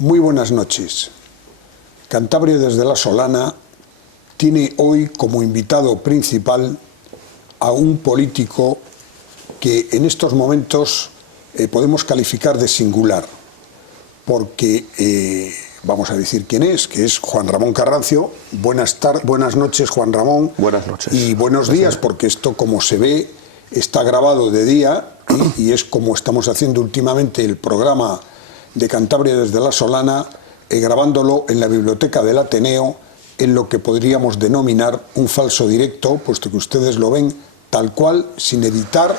Muy buenas noches. Cantabria desde la Solana tiene hoy como invitado principal a un político que en estos momentos podemos calificar de singular, porque vamos a decir quién es, que es Juan Ramón Carrancio. Buenas noches, Juan Ramón. Buenas noches. Y buenos días, porque esto, como se ve, está grabado de día y es como estamos haciendo últimamente el programa de Cantabria desde la Solana, grabándolo en la biblioteca del Ateneo, en lo que podríamos denominar un falso directo, puesto que ustedes lo ven tal cual, sin editar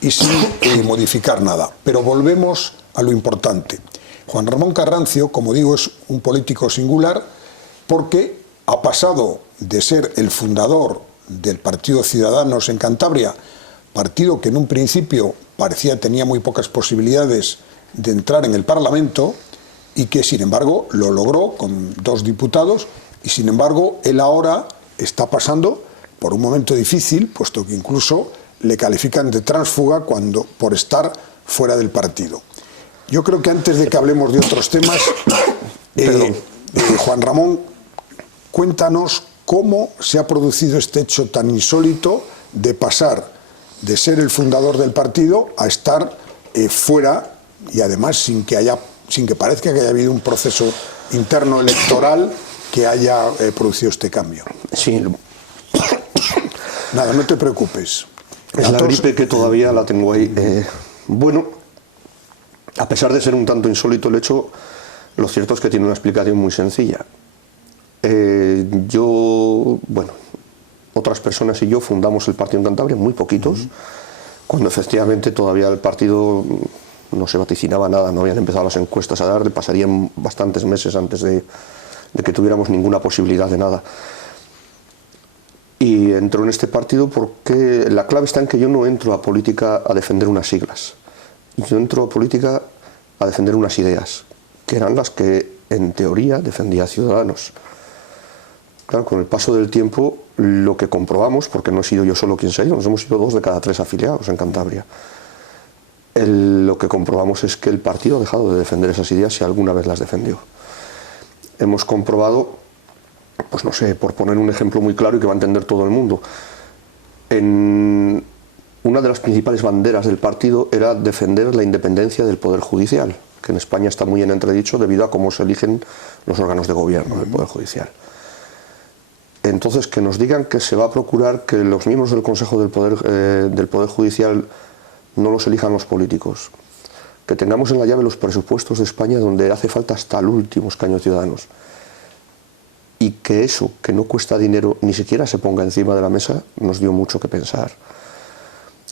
y sin modificar nada. Pero volvemos a lo importante. Juan Ramón Carrancio, como digo, es un político singular porque ha pasado de ser el fundador del Partido Ciudadanos en Cantabria, partido que en un principio parecía tenía muy pocas posibilidades de entrar en el Parlamento y que sin embargo lo logró con 2 diputados, y sin embargo él ahora está pasando por un momento difícil, puesto que incluso le califican de tránsfuga por estar fuera del partido. Yo creo que antes de que hablemos de otros temas, Juan Ramón, cuéntanos cómo se ha producido este hecho tan insólito de pasar de ser el fundador del partido a estar fuera, y además sin que parezca que haya habido un proceso interno electoral que haya producido este cambio. Sí. Nada, no te preocupes. Es la gripe que todavía la tengo ahí. Bueno, a pesar de ser un tanto insólito el hecho, lo cierto es que tiene una explicación muy sencilla. Otras personas y yo fundamos el partido en Cantabria, muy poquitos, cuando efectivamente todavía el partido no se vaticinaba nada, no habían empezado las encuestas a dar, pasarían bastantes meses antes de que tuviéramos ninguna posibilidad de nada. Y entro en este partido porque la clave está en que yo no entro a política a defender unas siglas. Yo entro a política a defender unas ideas, que eran las que en teoría defendía Ciudadanos. Claro, con el paso del tiempo lo que comprobamos, porque no he sido yo solo quien se ha ido, nos hemos ido 2 de cada 3 afiliados en Cantabria. Lo que comprobamos es que el partido ha dejado de defender esas ideas si alguna vez las defendió. Hemos comprobado, pues no sé, por poner un ejemplo muy claro y que va a entender todo el mundo, una de las principales banderas del partido era defender la independencia del Poder Judicial, que en España está muy en entredicho debido a cómo se eligen los órganos de gobierno del Poder Judicial. Entonces, que nos digan que se va a procurar que los miembros del Consejo del Poder Judicial no los elijan los políticos, que tengamos en la llave los presupuestos de España donde hace falta hasta el último escaño de Ciudadanos, y que eso, que no cuesta dinero, ni siquiera se ponga encima de la mesa, nos dio mucho que pensar.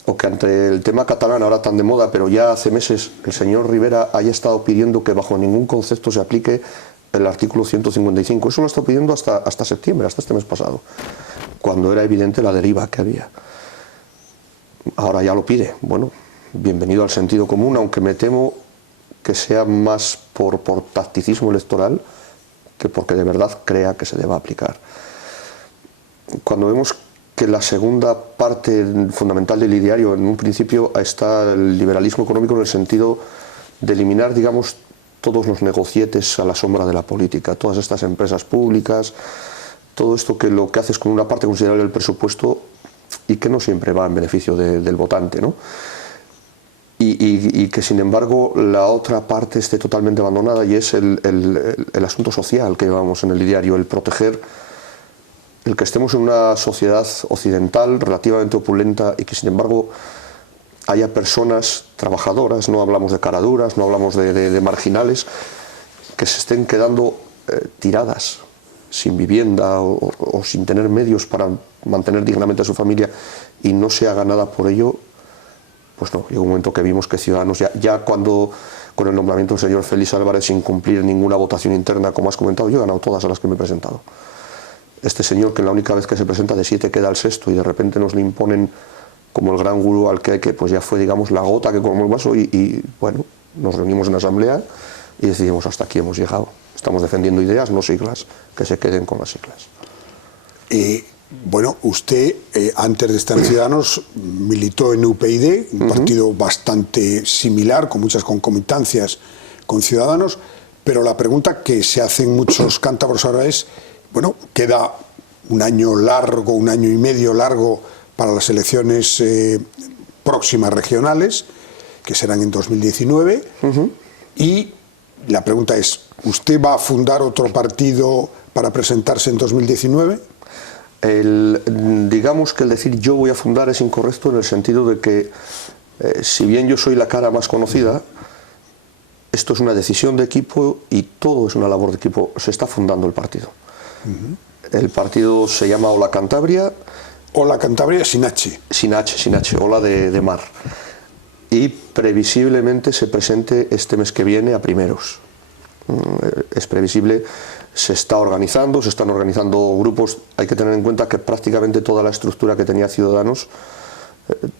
O que ante el tema catalán, ahora tan de moda, pero ya hace meses el señor Rivera haya estado pidiendo que bajo ningún concepto se aplique el artículo 155. Eso lo ha estado pidiendo hasta septiembre, hasta este mes pasado, cuando era evidente la deriva que había. Ahora ya lo pide. Bueno, bienvenido al sentido común, aunque me temo que sea más por tacticismo electoral que porque de verdad crea que se deba aplicar. Cuando vemos que la segunda parte fundamental del ideario, en un principio está el liberalismo económico en el sentido de eliminar, digamos, todos los negocietes a la sombra de la política, todas estas empresas públicas, todo esto que lo que hace es con una parte considerable del presupuesto y que no siempre va en beneficio del votante, ¿no? Y que sin embargo la otra parte esté totalmente abandonada, y es el asunto social que llevamos en el ideario, el proteger el que estemos en una sociedad occidental relativamente opulenta y que sin embargo haya personas trabajadoras, no hablamos de caraduras, no hablamos de marginales, que se estén quedando tiradas, sin vivienda o sin tener medios para mantener dignamente a su familia, y no se haga nada por ello. Pues no, llegó un momento que vimos que Ciudadanos, ya cuando con el nombramiento del señor Félix Álvarez, sin cumplir ninguna votación interna, como has comentado, yo he ganado todas a las que me he presentado. Este señor, que la única vez que se presenta de 7 queda el 6º, y de repente nos le imponen como el gran gurú al que hay que, pues ya fue, digamos, la gota que colmó el vaso, y bueno, nos reunimos en la asamblea y decidimos hasta aquí hemos llegado. Estamos defendiendo ideas, no siglas, que se queden con las siglas. Bueno, usted, antes de estar en Ciudadanos, militó en UPyD, un partido bastante similar, con muchas concomitancias con Ciudadanos, Pero la pregunta que se hacen muchos cántabros ahora es, bueno, queda un año largo, un año y medio largo para las elecciones próximas regionales, que serán en 2019, y la pregunta es, ¿usted va a fundar otro partido para presentarse en 2019? Digamos que el decir yo voy a fundar es incorrecto en el sentido de que, si bien yo soy la cara más conocida, esto es una decisión de equipo y todo es una labor de equipo. Se está fundando el partido. El partido se llama Ola Cantabria. Ola Cantabria sin H. Sin H, Ola de mar. Y previsiblemente se presente este mes que viene a primeros. Es previsible, se están organizando grupos. Hay que tener en cuenta que prácticamente toda la estructura que tenía Ciudadanos,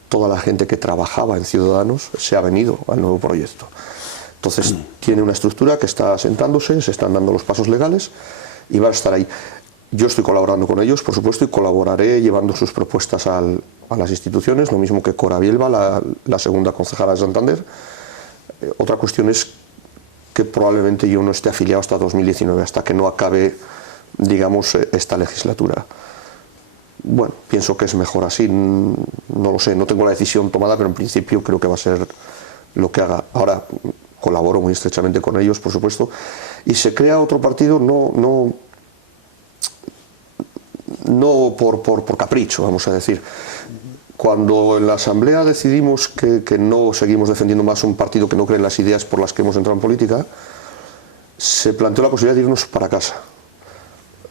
toda la gente que trabajaba en Ciudadanos, se ha venido al nuevo proyecto. Entonces tiene una estructura que está asentándose, se están dando los pasos legales y va a estar ahí. Yo estoy colaborando con ellos, por supuesto, y colaboraré llevando sus propuestas a las instituciones, lo mismo que Cora Bielba, la segunda concejala de Santander. Otra cuestión es que probablemente yo no esté afiliado hasta 2019, hasta que no acabe, digamos, esta legislatura. Bueno, pienso que es mejor así, no lo sé, no tengo la decisión tomada, pero en principio creo que va a ser lo que haga. Ahora colaboro muy estrechamente con ellos, por supuesto, y se crea otro partido no por capricho, vamos a decir. Cuando en la Asamblea decidimos que no seguimos defendiendo más un partido que no cree en las ideas por las que hemos entrado en política, se planteó la posibilidad de irnos para casa.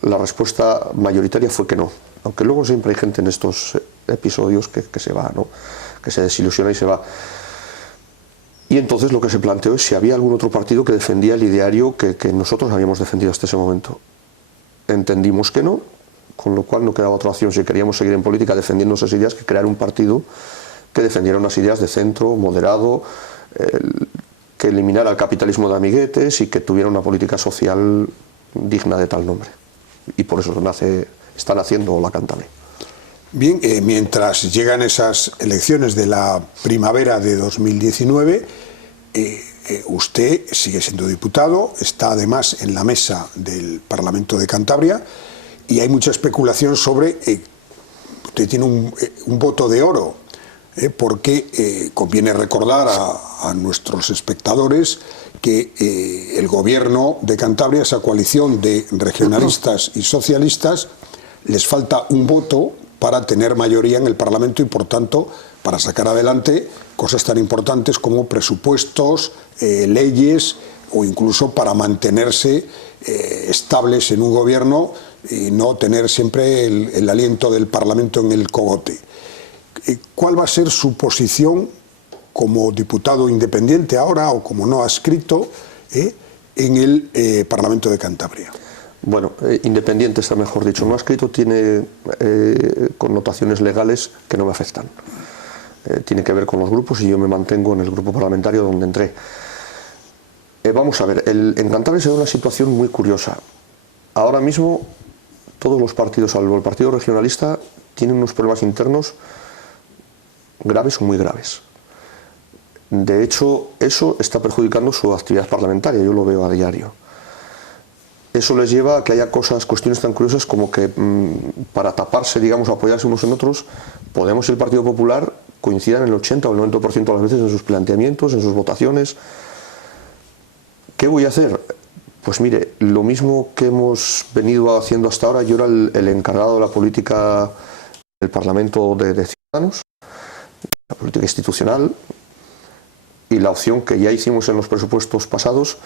La respuesta mayoritaria fue que no, aunque luego siempre hay gente en estos episodios que se va, ¿no? Que se desilusiona y se va. Y entonces lo que se planteó es si había algún otro partido que defendía el ideario que nosotros habíamos defendido hasta ese momento. Entendimos que no, con lo cual no quedaba otra opción, si queríamos seguir en política defendiendo esas ideas, que crear un partido que defendiera unas ideas de centro, moderado, que eliminara el capitalismo de amiguetes y que tuviera una política social digna de tal nombre. Y por eso está naciendo Ola Cantabria. Bien, mientras llegan esas elecciones de la primavera de 2019, usted sigue siendo diputado, está además en la mesa del Parlamento de Cantabria y hay mucha especulación sobre, usted tiene un voto de oro, porque conviene recordar a nuestros espectadores que el gobierno de Cantabria, esa coalición de regionalistas y socialistas, les falta un voto para tener mayoría en el Parlamento y, por tanto, para sacar adelante cosas tan importantes como presupuestos, leyes o incluso para mantenerse estables en un gobierno y no tener siempre el aliento del Parlamento en el cogote. ¿Cuál va a ser su posición como diputado independiente ahora o como no adscrito en el Parlamento de Cantabria? Bueno, independiente está mejor dicho, no adscrito tiene connotaciones legales que no me afectan. Tiene que ver con los grupos y yo me mantengo en el grupo parlamentario donde entré. Vamos a ver, en Cantabria se da una situación muy curiosa. Ahora mismo todos los partidos, salvo el Partido Regionalista, tienen unos problemas internos graves o muy graves. De hecho, eso está perjudicando su actividad parlamentaria, yo lo veo a diario. Eso les lleva a que haya cuestiones tan curiosas como que para taparse, digamos, apoyarse unos en otros, Podemos y el Partido Popular coincidan en el 80 o el 90% de las veces en sus planteamientos, en sus votaciones. ¿Qué voy a hacer? Pues mire, lo mismo que hemos venido haciendo hasta ahora. Yo era el encargado de la política del Parlamento de Ciudadanos, la política institucional, y la opción que ya hicimos en los presupuestos pasados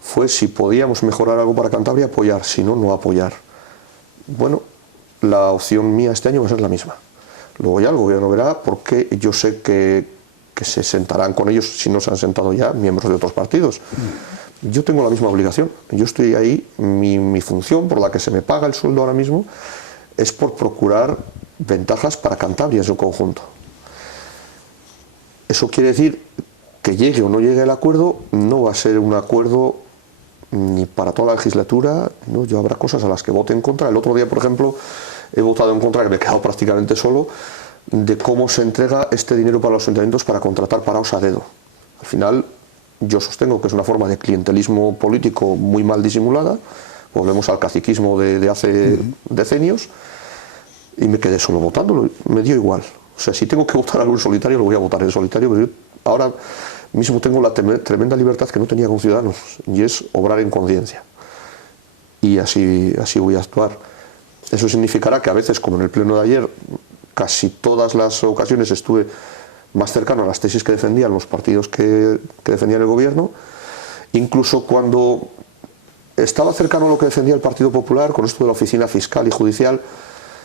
fue, si podíamos mejorar algo para Cantabria, apoyar, si no, no apoyar. Bueno, la opción mía este año va a ser la misma. Luego ya el gobierno verá, porque yo sé que se sentarán con ellos, si no se han sentado ya, miembros de otros partidos. Yo tengo la misma obligación, yo estoy ahí, mi función por la que se me paga el sueldo ahora mismo es por procurar ventajas para Cantabria en su conjunto. Eso quiere decir que llegue o no llegue el acuerdo, no va a ser un acuerdo ni para toda la legislatura, ¿no? Yo habrá cosas a las que vote en contra. El otro día, por ejemplo, he votado en contra, que me he quedado prácticamente solo, de cómo se entrega este dinero para los ayuntamientos para contratar parados a dedo. Al final, yo sostengo que es una forma de clientelismo político muy mal disimulada. Volvemos al caciquismo de hace decenios, y me quedé solo votándolo, me dio igual. O sea, si tengo que votar algo en solitario, lo voy a votar en solitario, pero yo ahora mismo tengo la tremenda libertad que no tenía con Ciudadanos, y es obrar en conciencia. Y así voy a actuar. Eso significará que a veces, como en el pleno de ayer, casi todas las ocasiones estuve más cercano a las tesis que defendían los partidos que defendían el gobierno, incluso cuando estaba cercano a lo que defendía el Partido Popular, con esto de la oficina fiscal y judicial.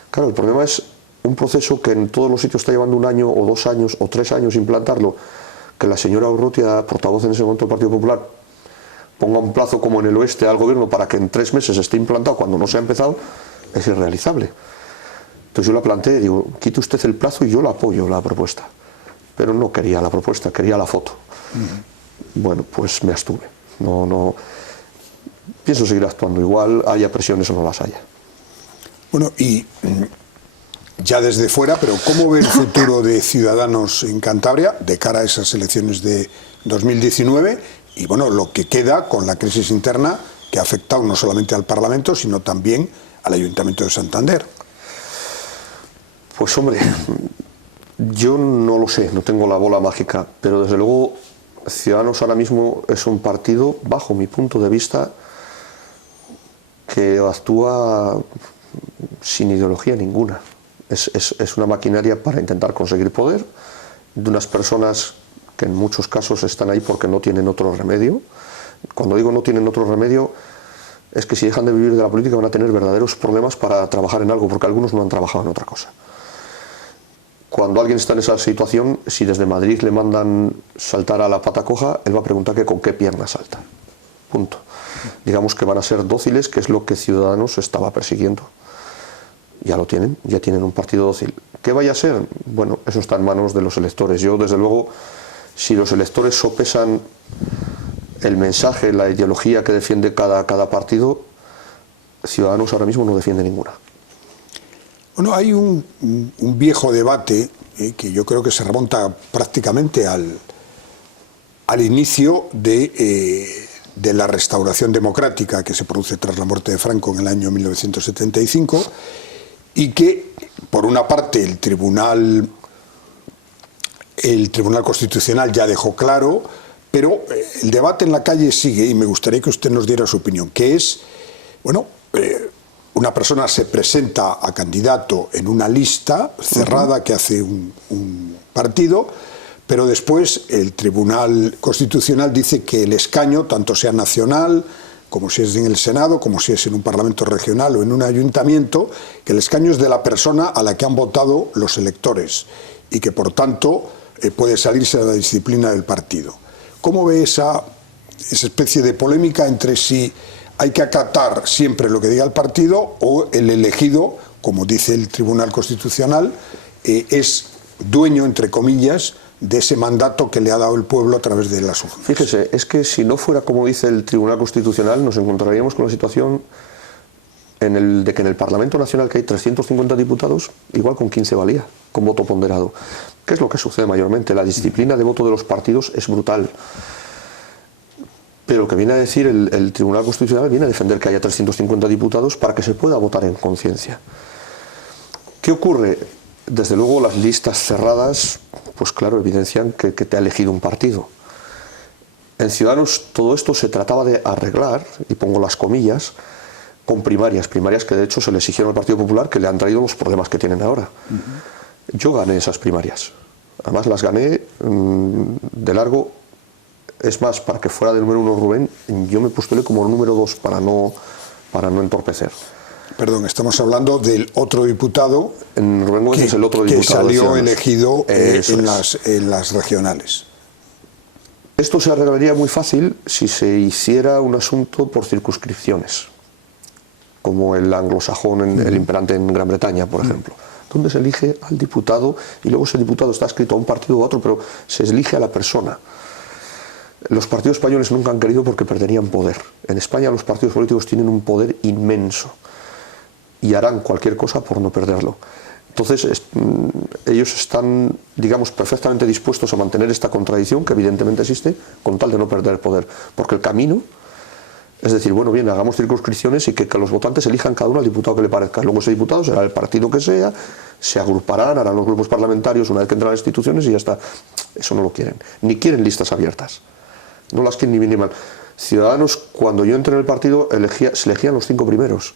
Claro, el problema es un proceso que en todos los sitios está llevando 1 año o 2 años o 3 años implantarlo, que la señora Urrutia, portavoz en ese momento del Partido Popular, ponga un plazo como en el oeste al gobierno para que en 3 meses esté implantado cuando no se ha empezado, es irrealizable. Entonces yo la planteé, digo, quite usted el plazo y yo la apoyo, la propuesta. Pero no quería la propuesta, quería la foto. Bueno, pues me abstuve. No pienso seguir actuando igual, haya presiones o no las haya. Bueno, y ya desde fuera, pero ¿cómo ve el futuro de Ciudadanos en Cantabria de cara a esas elecciones de 2019? Y bueno, lo que queda con la crisis interna que ha afectado no solamente al Parlamento, sino también al Ayuntamiento de Santander. Pues hombre, yo no lo sé, no tengo la bola mágica, pero desde luego Ciudadanos ahora mismo es un partido, bajo mi punto de vista, que actúa sin ideología ninguna. Es una maquinaria para intentar conseguir poder de unas personas que en muchos casos están ahí porque no tienen otro remedio. Cuando digo no tienen otro remedio, es que si dejan de vivir de la política van a tener verdaderos problemas para trabajar en algo, porque algunos no han trabajado en otra cosa. Cuando alguien está en esa situación, si desde Madrid le mandan saltar a la pata coja, él va a preguntar que con qué pierna salta. Punto. Digamos que van a ser dóciles, que es lo que Ciudadanos estaba persiguiendo. Ya lo tienen, ya tienen un partido dócil. ¿Qué vaya a ser? Bueno, eso está en manos de los electores. Yo, desde luego, si los electores sopesan el mensaje, la ideología que defiende cada partido, Ciudadanos ahora mismo no defiende ninguna. Bueno, hay un viejo debate que yo creo que se remonta prácticamente al inicio de la restauración democrática que se produce tras la muerte de Franco en el año 1975, y que, por una parte, el Tribunal Constitucional ya dejó claro, pero el debate en la calle sigue, y me gustaría que usted nos diera su opinión, que es, bueno, una persona se presenta a candidato en una lista cerrada que hace un partido, pero después el Tribunal Constitucional dice que el escaño, tanto sea nacional, como si es en el Senado, como si es en un Parlamento regional o en un ayuntamiento, que el escaño es de la persona a la que han votado los electores y que, por tanto, puede salirse de la disciplina del partido. ¿Cómo ve esa especie de polémica entre si hay que acatar siempre lo que diga el partido o el elegido, como dice el Tribunal Constitucional, es dueño, entre comillas, de ese mandato que le ha dado el pueblo a través de las urnas? Fíjese, es que si no fuera como dice el Tribunal Constitucional, nos encontraríamos con la situación de que en el Parlamento Nacional, que hay 350 diputados, igual con 15 valía, con voto ponderado. ¿Qué es lo que sucede mayormente? La disciplina de voto de los partidos es brutal. Pero lo que viene a decir el Tribunal Constitucional viene a defender que haya 350 diputados para que se pueda votar en conciencia. ¿Qué ocurre? Desde luego las listas cerradas, pues claro, evidencian que te ha elegido un partido. En Ciudadanos todo esto se trataba de arreglar, y pongo las comillas, con primarias que de hecho se le exigieron al Partido Popular, que le han traído los problemas que tienen ahora. Yo gané esas primarias, además las gané de largo. Es más, para que fuera del número 1 Rubén, yo me postulé como número 2 para no entorpecer. Perdón, estamos hablando del otro diputado Rubén Gómez es el otro diputado que salió elegido en las regionales. Esto se arreglaría muy fácil si se hiciera un asunto por circunscripciones, como el anglosajón, el imperante en Gran Bretaña, por ejemplo, donde se elige al diputado y luego ese diputado está adscrito a un partido u otro, pero se elige a la persona. Los partidos españoles nunca han querido porque perderían poder. En España los partidos políticos tienen un poder inmenso y harán cualquier cosa por no perderlo. Entonces, ellos están, digamos, perfectamente dispuestos a mantener esta contradicción, que evidentemente existe, con tal de no perder el poder. Porque el camino es decir, bueno, bien, hagamos circunscripciones y que los votantes elijan cada uno al diputado que le parezca. Luego ese diputado será el partido que sea, se agruparán, harán los grupos parlamentarios una vez que entran a las instituciones y ya está. Eso no lo quieren. Ni quieren listas abiertas. No las quieren ni bien ni mal. Ciudadanos, cuando yo entré en el partido, se elegían los 5 primeros.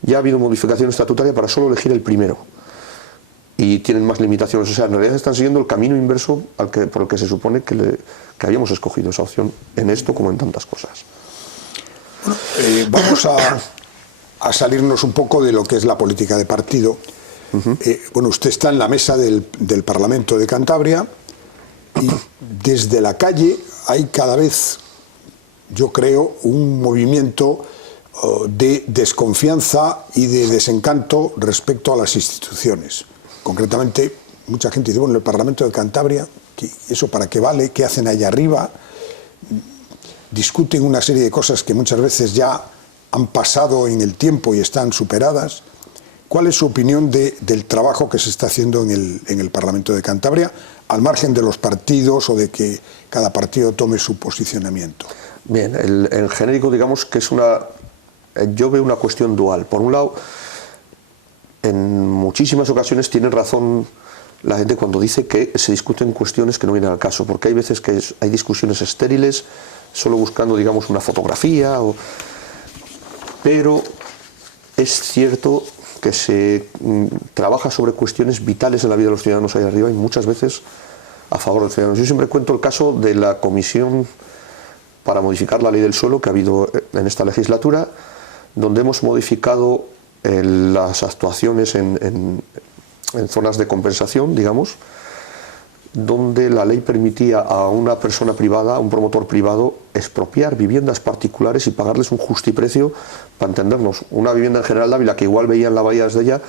Ya ha habido modificación estatutaria para solo elegir el primero. Y tienen más limitaciones. O sea, en realidad están siguiendo el camino inverso por el que se supone que habíamos escogido esa opción en esto como en tantas cosas. Bueno, vamos a salirnos un poco de lo que es la política de partido. Bueno, usted está en la mesa del Parlamento de Cantabria y desde la calle hay cada vez, yo creo, un movimiento de desconfianza y de desencanto respecto a las instituciones. Concretamente, mucha gente dice, bueno, el Parlamento de Cantabria, ¿eso para qué vale? ¿Qué hacen allá arriba? Discuten una serie de cosas que muchas veces ya han pasado en el tiempo y están superadas. ¿Cuál es su opinión del trabajo que se está haciendo en el Parlamento de Cantabria, al margen de los partidos o de que cada partido tome su posicionamiento? Bien, en genérico digamos que es yo veo una cuestión dual. Por un lado, en muchísimas ocasiones tiene razón la gente cuando dice que se discuten cuestiones que no vienen al caso, porque hay veces que hay discusiones estériles, solo buscando, digamos, una fotografía, pero es cierto que se trabaja sobre cuestiones vitales en la vida de los ciudadanos ahí arriba y muchas veces a favor de los ciudadanos. Yo siempre cuento el caso de la comisión para modificar la ley del suelo que ha habido en esta legislatura, donde hemos modificado las actuaciones en zonas de compensación, digamos, donde la ley permitía a una persona privada, a un promotor privado, expropiar viviendas particulares y pagarles un justiprecio, para entendernos. Una vivienda en General Dávila, que igual veían la bahía desde ella,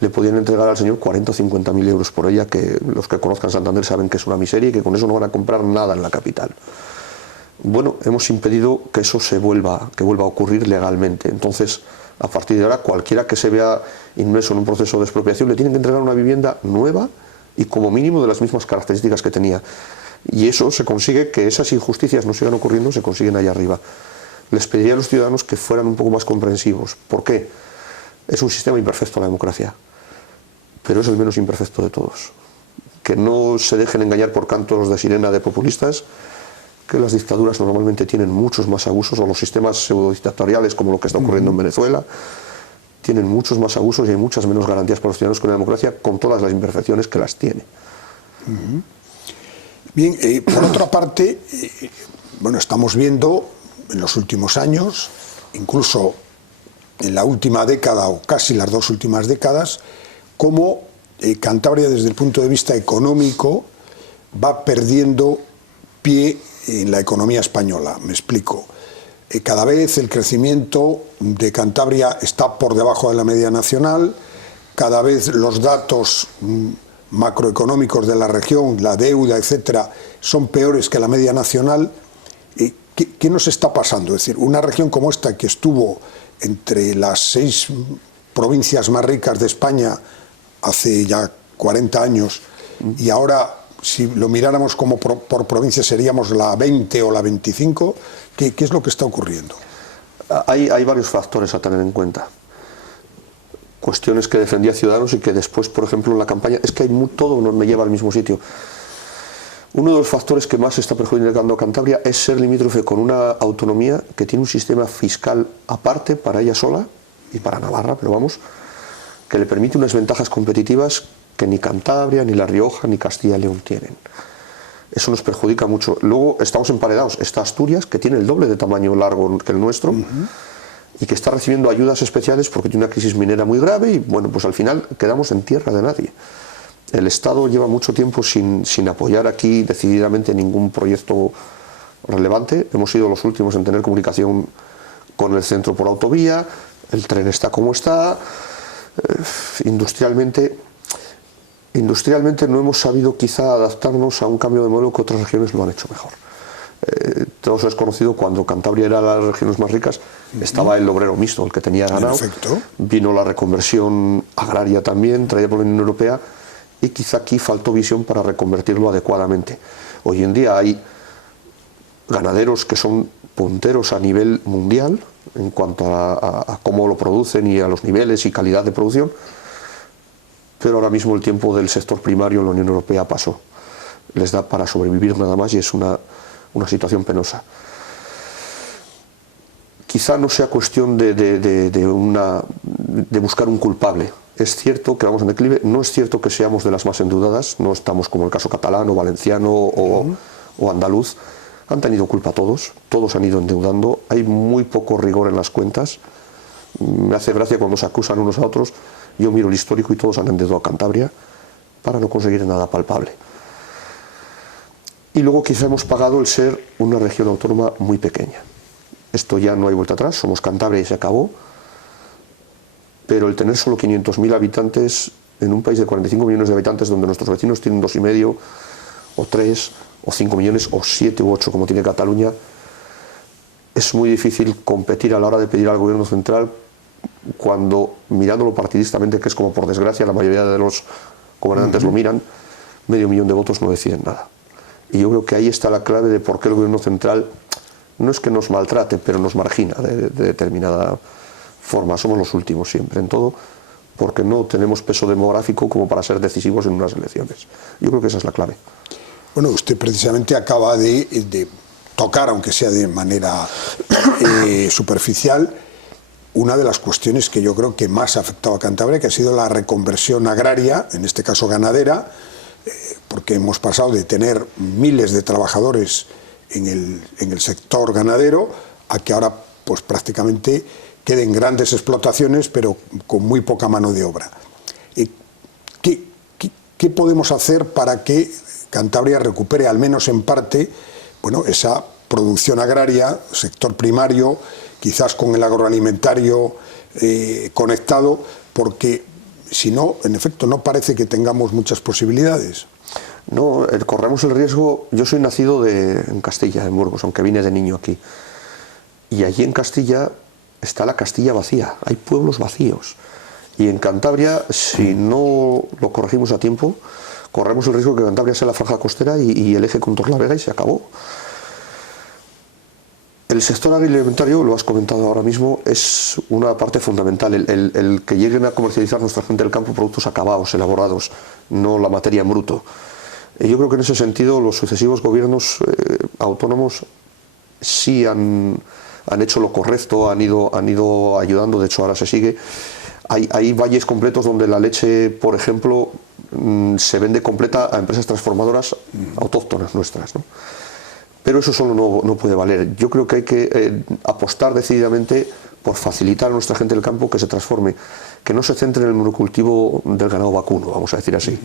le podían entregar al señor 40 o 50 mil euros por ella, que los que conozcan Santander saben que es una miseria y que con eso no van a comprar nada en la capital. Bueno, hemos impedido que eso vuelva a ocurrir legalmente. Entonces, a partir de ahora, cualquiera que se vea inmerso en un proceso de expropiación le tienen que entregar una vivienda nueva y como mínimo de las mismas características que tenía. Y eso se consigue, que esas injusticias no sigan ocurriendo, se consiguen allá arriba. Les pediría a los ciudadanos que fueran un poco más comprensivos. ¿Por qué? Es un sistema imperfecto la democracia, pero es el menos imperfecto de todos. Que no se dejen engañar por cantos de sirena de populistas, que las dictaduras normalmente tienen muchos más abusos, o los sistemas pseudo-dictatoriales como lo que está ocurriendo en Venezuela, tienen muchos más abusos y hay muchas menos garantías para los ciudadanos que una democracia, con todas las imperfecciones que las tiene. Bien, por otra parte, bueno, estamos viendo en los últimos años, incluso en la última década o casi las 2 últimas décadas, cómo Cantabria desde el punto de vista económico va perdiendo pie en la economía española. Me explico. Cada vez el crecimiento de Cantabria está por debajo de la media nacional, cada vez los datos macroeconómicos de la región, la deuda, etcétera, son peores que la media nacional. ¿Qué nos está pasando? Es decir, una región como esta, que estuvo entre las 6 provincias más ricas de España hace ya 40 años, y ahora, si lo miráramos como por provincia, seríamos la 20 o la 25, ¿qué es lo que está ocurriendo? Hay varios factores a tener en cuenta. Cuestiones que defendía Ciudadanos y que después, por ejemplo, en la campaña, es que todo no me lleva al mismo sitio. Uno de los factores que más está perjudicando a Cantabria es ser limítrofe con una autonomía que tiene un sistema fiscal aparte para ella sola y para Navarra, pero vamos, que le permite unas ventajas competitivas que ni Cantabria, ni La Rioja, ni Castilla y León tienen. Eso nos perjudica mucho. Luego estamos emparedados. Está Asturias, que tiene el doble de tamaño largo que el nuestro, y que está recibiendo ayudas especiales porque tiene una crisis minera muy grave y, bueno, pues al final quedamos en tierra de nadie. El Estado lleva mucho tiempo sin apoyar aquí decididamente ningún proyecto relevante. Hemos sido los últimos en tener comunicación con el centro por autovía, el tren está como está. Industrialmente no hemos sabido quizá adaptarnos a un cambio de modelo que otras regiones lo han hecho mejor. Todos es conocido, cuando Cantabria era las regiones más ricas, estaba el obrero mixto, el que tenía ganado. Vino la reconversión agraria también, traída por la Unión Europea, y quizá aquí faltó visión para reconvertirlo adecuadamente. Hoy en día hay ganaderos que son punteros a nivel mundial en cuanto a cómo lo producen y a los niveles y calidad de producción, pero ahora mismo el tiempo del sector primario en la Unión Europea pasó. Les da para sobrevivir nada más y es una situación penosa. Quizá no sea cuestión de buscar un culpable. Es cierto que vamos en declive, no es cierto que seamos de las más endeudadas, no estamos como el caso catalán o valenciano o andaluz. Han tenido culpa todos han ido endeudando, hay muy poco rigor en las cuentas. Me hace gracia cuando se acusan unos a otros. Yo miro el histórico y todos han endeudado a Cantabria para no conseguir nada palpable. Y luego quizá hemos pagado el ser una región autónoma muy pequeña. Esto ya no hay vuelta atrás, somos Cantabria y se acabó. Pero el tener solo 500.000 habitantes en un país de 45 millones de habitantes donde nuestros vecinos tienen 2,5 o 3 o 5 millones o 7 u 8 como tiene Cataluña, es muy difícil competir a la hora de pedir al gobierno central cuando, mirándolo partidistamente, que es como por desgracia la mayoría de los gobernantes lo miran, 500.000 de votos no deciden nada. Y yo creo que ahí está la clave de por qué el gobierno central no es que nos maltrate, pero nos margina de determinada forma. Somos los últimos siempre en todo, porque no tenemos peso demográfico como para ser decisivos en unas elecciones. Yo creo que esa es la clave. Bueno, usted precisamente acaba de tocar, aunque sea de manera superficial, una de las cuestiones que yo creo que más ha afectado a Cantabria, que ha sido la reconversión agraria, en este caso ganadera, porque hemos pasado de tener miles de trabajadores en el sector ganadero a que ahora pues prácticamente queden grandes explotaciones pero con muy poca mano de obra. ¿Qué podemos hacer para que Cantabria recupere al menos en parte, bueno, esa producción agraria, sector primario, quizás con el agroalimentario conectado, porque si no, en efecto, no parece que tengamos muchas posibilidades? No, corremos el riesgo. Yo soy nacido en Castilla, en Burgos, aunque vine de niño aquí. Y allí en Castilla está la Castilla vacía, hay pueblos vacíos. Y en Cantabria, si no lo corregimos a tiempo, corremos el riesgo de que Cantabria sea la franja costera y el eje con Torlavega y se acabó. El sector agroalimentario, lo has comentado ahora mismo, es una parte fundamental. El que lleguen a comercializar nuestra gente del campo productos acabados, elaborados, no la materia en bruto. Yo creo que en ese sentido los sucesivos gobiernos autónomos sí han hecho lo correcto, han ido ayudando, de hecho ahora se sigue. Hay valles completos donde la leche, por ejemplo, se vende completa a empresas transformadoras autóctonas nuestras, ¿no? Pero eso solo no puede valer. Yo creo que hay que apostar decididamente por facilitar a nuestra gente del campo que se transforme, que no se centre en el monocultivo del ganado vacuno, vamos a decir así.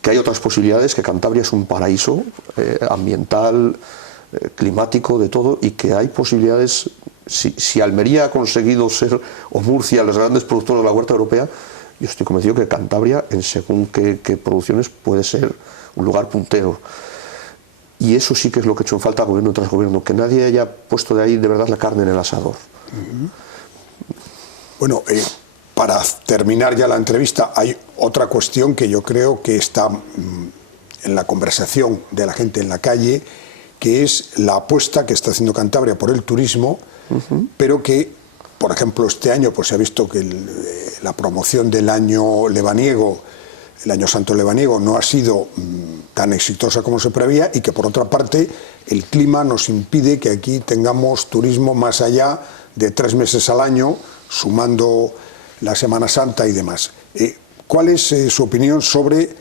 Que hay otras posibilidades, que Cantabria es un paraíso ambiental, climático, de todo, y que hay posibilidades. Si Almería ha conseguido ser, o Murcia, los grandes productores de la huerta europea, yo estoy convencido que Cantabria, en según qué producciones, puede ser un lugar puntero. Y eso sí que es lo que ha hecho en falta gobierno tras gobierno, que nadie haya puesto de ahí de verdad la carne en el asador. Bueno, para terminar ya la entrevista, hay otra cuestión que yo creo que está en la conversación de la gente en la calle, que es la apuesta que está haciendo Cantabria por el turismo, pero que, por ejemplo, este año pues se ha visto que la promoción del año lebaniego, el año santo lebaniego, no ha sido tan exitosa como se preveía, y que por otra parte el clima nos impide que aquí tengamos turismo más allá de 3 meses al año, sumando la Semana Santa y demás. ¿Cuál es su opinión sobre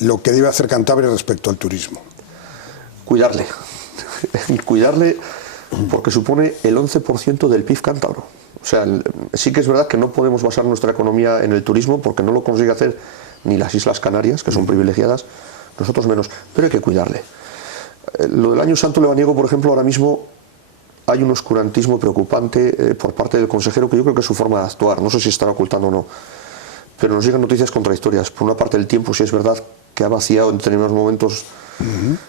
lo que debe hacer Cantabria respecto al turismo? Cuidarle. Cuidarle, porque supone el 11% del PIB cántabro. O sea, sí que es verdad que no podemos basar nuestra economía en el turismo, porque no lo consigue hacer ni las Islas Canarias, que son privilegiadas, nosotros menos, pero hay que cuidarle. Lo del año santo lebaniego, por ejemplo, ahora mismo hay un oscurantismo preocupante por parte del consejero, que yo creo que es su forma de actuar, no sé si estará ocultando o no, pero nos llegan noticias contradictorias. Por una parte, el tiempo sí es verdad que ha vaciado en determinados momentos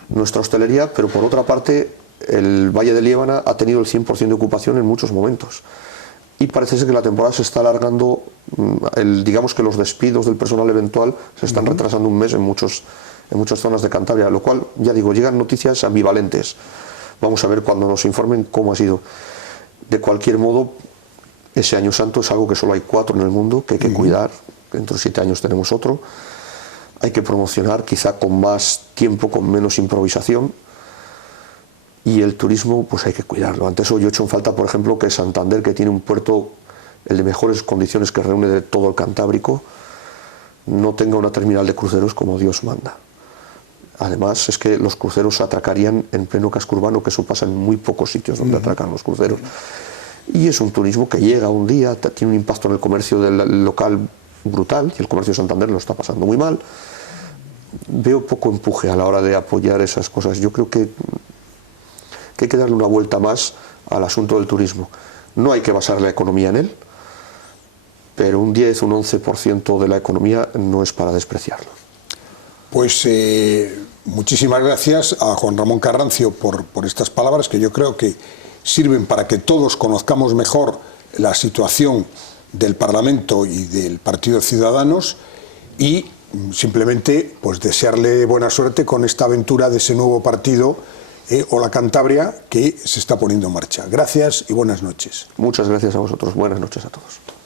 nuestra hostelería, pero por otra parte el Valle de Liébana ha tenido el 100% de ocupación en muchos momentos. y parece ser que la temporada se está alargando, digamos que los despidos del personal eventual se están retrasando un mes en muchas zonas de Cantabria, lo cual, ya digo, llegan noticias ambivalentes. Vamos a ver cuando nos informen cómo ha sido. De cualquier modo, ese Año Santo es algo que solo hay 4 en el mundo, que hay que cuidar. Dentro de 7 años tenemos otro. Hay que promocionar, quizá con más tiempo, con menos improvisación. Y el turismo, pues hay que cuidarlo. Ante eso yo he hecho en falta, por ejemplo, que Santander, que tiene un puerto, el de mejores condiciones que reúne de todo el Cantábrico, no tenga una terminal de cruceros como Dios manda. Además, es que los cruceros atracarían en pleno casco urbano, que eso pasa en muy pocos sitios donde atracan los cruceros. Y es un turismo que llega un día, tiene un impacto en el comercio del local brutal, y el comercio de Santander lo está pasando muy mal. Veo poco empuje a la hora de apoyar esas cosas. Yo creo que hay que darle una vuelta más al asunto del turismo. No hay que basar la economía en él, pero un 10, un 11% de la economía no es para despreciarlo. Pues muchísimas gracias a Juan Ramón Carrancio por estas palabras, que yo creo que sirven para que todos conozcamos mejor la situación del Parlamento y del Partido Ciudadanos, y simplemente pues desearle buena suerte con esta aventura de ese nuevo partido, Hola Cantabria, que se está poniendo en marcha. Gracias y buenas noches. Muchas gracias a vosotros. Buenas noches a todos.